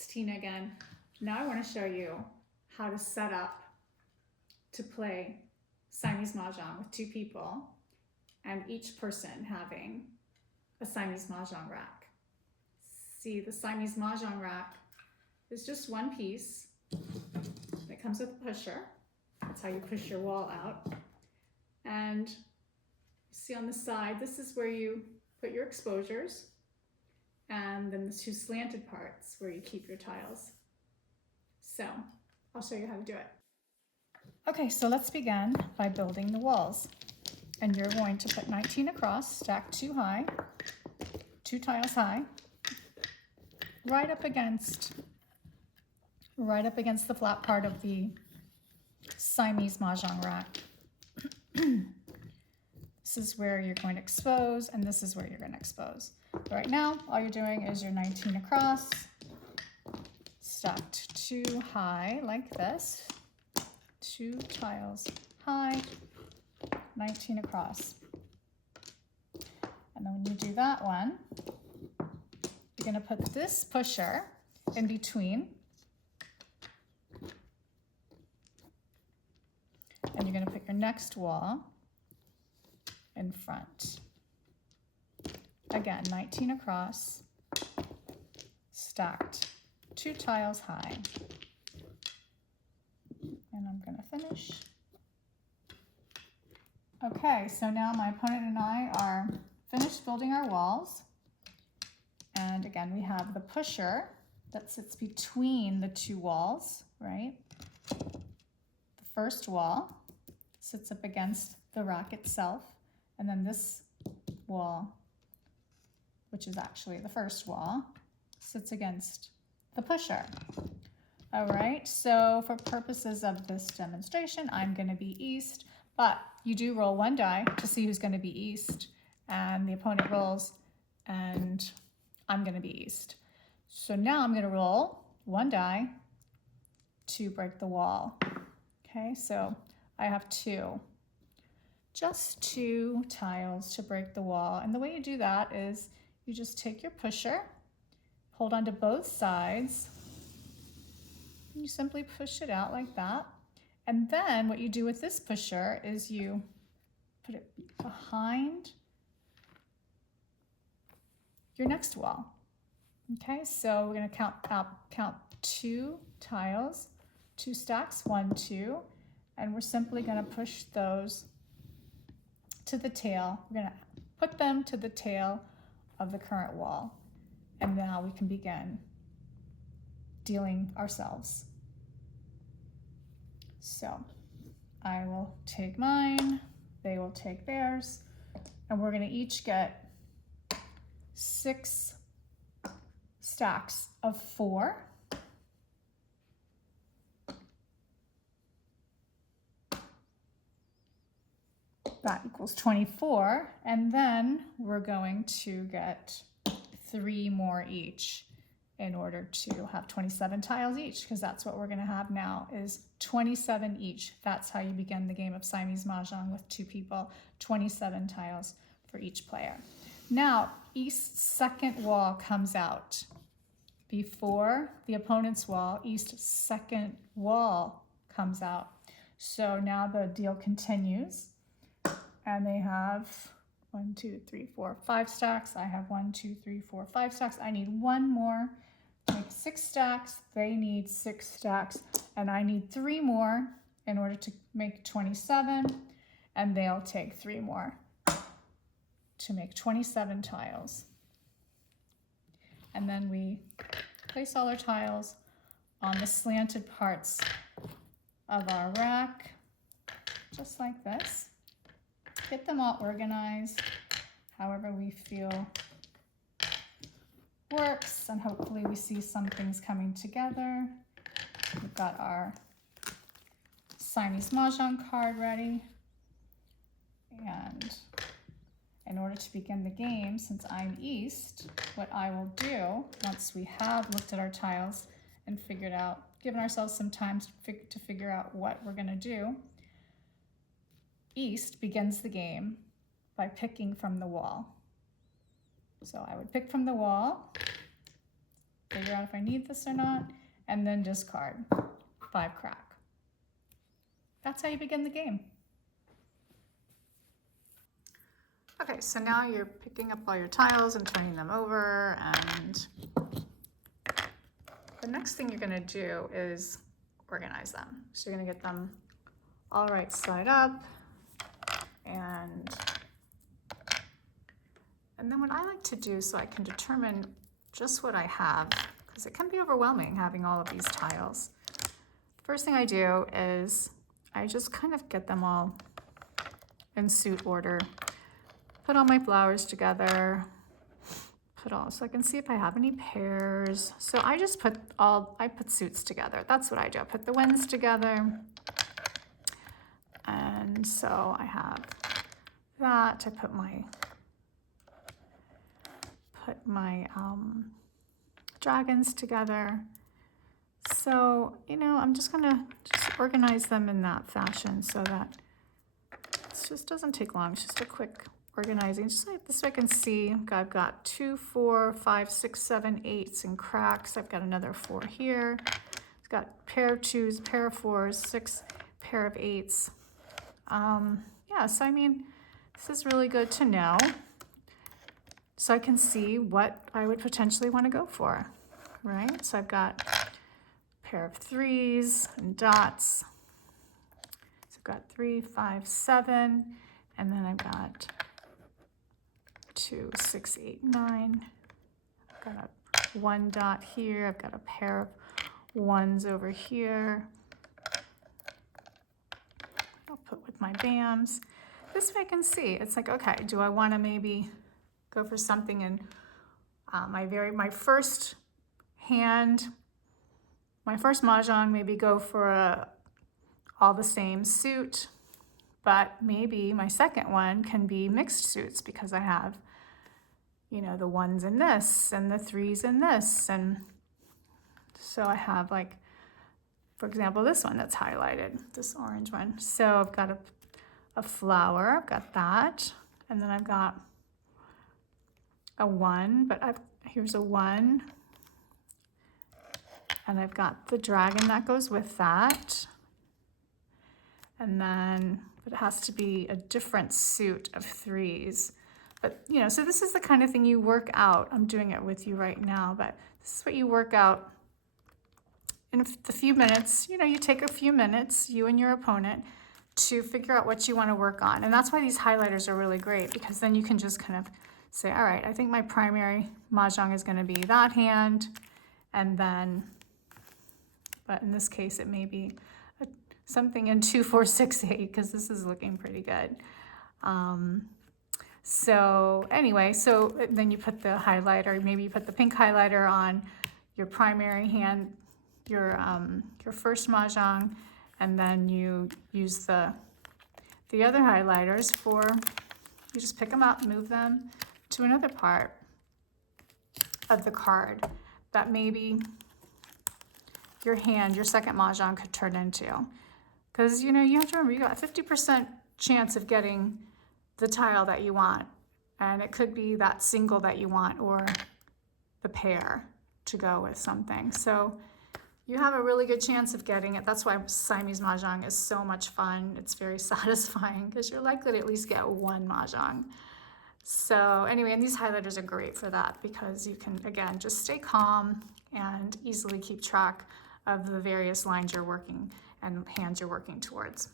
It's Tina again. Now I want to show you how to set up to play Siamese Mah Jongg with two people and each person having a Siamese Mah Jongg rack. See, the Siamese Mah Jongg rack is just one piece. It comes with a pusher. That's how you push your wall out. And you see on the side, this is where you put your exposures, and then the two slanted parts where you keep your tiles. So I'll show you how to do it. Okay, so let's begin by building the walls. And you're going to put 19 across, stacked two high, two tiles high, right up against the flat part of the Siamese Mah Jongg rack. This is where you're going to expose, and this is where you're going to expose. But right now, all you're doing is your 19 across, stacked two high like this, two tiles high, 19 across. And then when you do that one, you're going to put this pusher in between, and you're going to put your next wall in front. Again, 19 across, stacked two tiles high. And I'm going to finish. Okay, so now my opponent and I are finished building our walls. And again, we have the pusher that sits between the two walls, right? The first wall sits up against the rack itself, and then this wall, which is actually the first wall, sits against the pusher. All right, so for purposes of this demonstration, I'm going to be east, but you do roll one die to see who's going to be east, and the opponent rolls, and I'm going to be east. So now I'm going to roll one die to break the wall. Okay, so I have just two tiles to break the wall. And the way you do that is you just take your pusher, hold on to both sides, and you simply push it out like that. And then what you do with this pusher is you put it behind your next wall. Okay, so we're going to count two tiles, two stacks, 1, 2, and we're simply going to push those to the tail. We're going to put them to the tail of the current wall. And now we can begin dealing ourselves. So I will take mine, they will take theirs, and we're going to each get 6 stacks of 4. That equals 24, and then we're going to get 3 more each in order to have 27 tiles each, because that's what we're going to have now is 27 each. That's how you begin the game of Siamese Mah Jongg with two people, 27 tiles for each player. Now, East's second wall comes out. Before the opponent's wall, East's second wall comes out. So now the deal continues. And they have 1, 2, 3, 4, 5 stacks. I have 1, 2, 3, 4, 5 stacks. I need one more to make 6 stacks. They need 6 stacks. And I need 3 more in order to make 27. And they'll take 3 more to make 27 tiles. And then we place all our tiles on the slanted parts of our rack, just like this. Get them all organized however we feel works, and hopefully we see some things coming together. We've got our Siamese Mah Jongg card ready, and in order to begin the game, since I'm east, what I will do once we have looked at our tiles and figured out, given ourselves some time to figure out what we're going to do, East begins the game by picking from the wall. So I would pick from the wall, figure out if I need this or not, and then discard 5 crack. That's how you begin the game. Okay, so now you're picking up all your tiles and turning them over, and the next thing you're gonna do is organize them. So you're gonna get them all right side up, and then what I like to do so I can determine just what I have, because it can be overwhelming having all of these tiles. First thing I do is I just kind of get them all in suit order. Put all my flowers together, so I can see if I have any pairs. So I just put suits together. That's what I do. I put the winds together. And so I have that. I put my dragons together. So, you know, I'm just gonna organize them in that fashion so that it just doesn't take long. It's just a quick organizing, just like this. I can see I've got 2, 4, 5, 6, 7, 8s in cracks. I've got another 4 here. It's got a pair of 2s, pair of 4s, 6 pair of 8s. Yeah, so I mean, this is really good to know. So I can see what I would potentially want to go for, right? So I've got a pair of 3s and dots. So I've got 3, 5, 7, and then I've got 2, 6, 8, 9. I've got a 1 dot here. I've got a pair of 1s over here. I'll put with my BAMs. This way I can see. It's like, okay, do I want to maybe go for something in my first hand, my first mahjong, maybe go for all the same suit, but maybe my second one can be mixed suits because I have, you know, the 1s in this and the 3s in this. And so I have, like, for example, this one that's highlighted, this orange one. So I've got a flower, I've got that, and then I've got a 1, but here's a 1, and I've got the dragon that goes with that, and then it has to be a different suit of 3s. But, you know, so this is the kind of thing you work out. I'm doing it with you right now, but this is what you work out in a few minutes. You know, you take a few minutes, you and your opponent, to figure out what you want to work on. And that's why these highlighters are really great, because then you can just kind of say, all right, I think my primary mahjong is going to be that hand, and then, but in this case, it may be something in 2, 4, 6, 8, because this is looking pretty good. So anyway, so then you put the highlighter, maybe you put the pink highlighter on your primary hand, your first mahjong, and then you use the other highlighters for, you just pick them up, move them to another part of the card that maybe your hand, your second mahjong could turn into. Because, you know, you have to remember, you got a 50% chance of getting the tile that you want. And it could be that single that you want, or the pair to go with something. So you have a really good chance of getting it. That's why Siamese Mah Jongg is so much fun. It's very satisfying because you're likely to at least get 1 mahjong. So anyway, and these highlighters are great for that, because you can, again, just stay calm and easily keep track of the various lines you're working and hands you're working towards.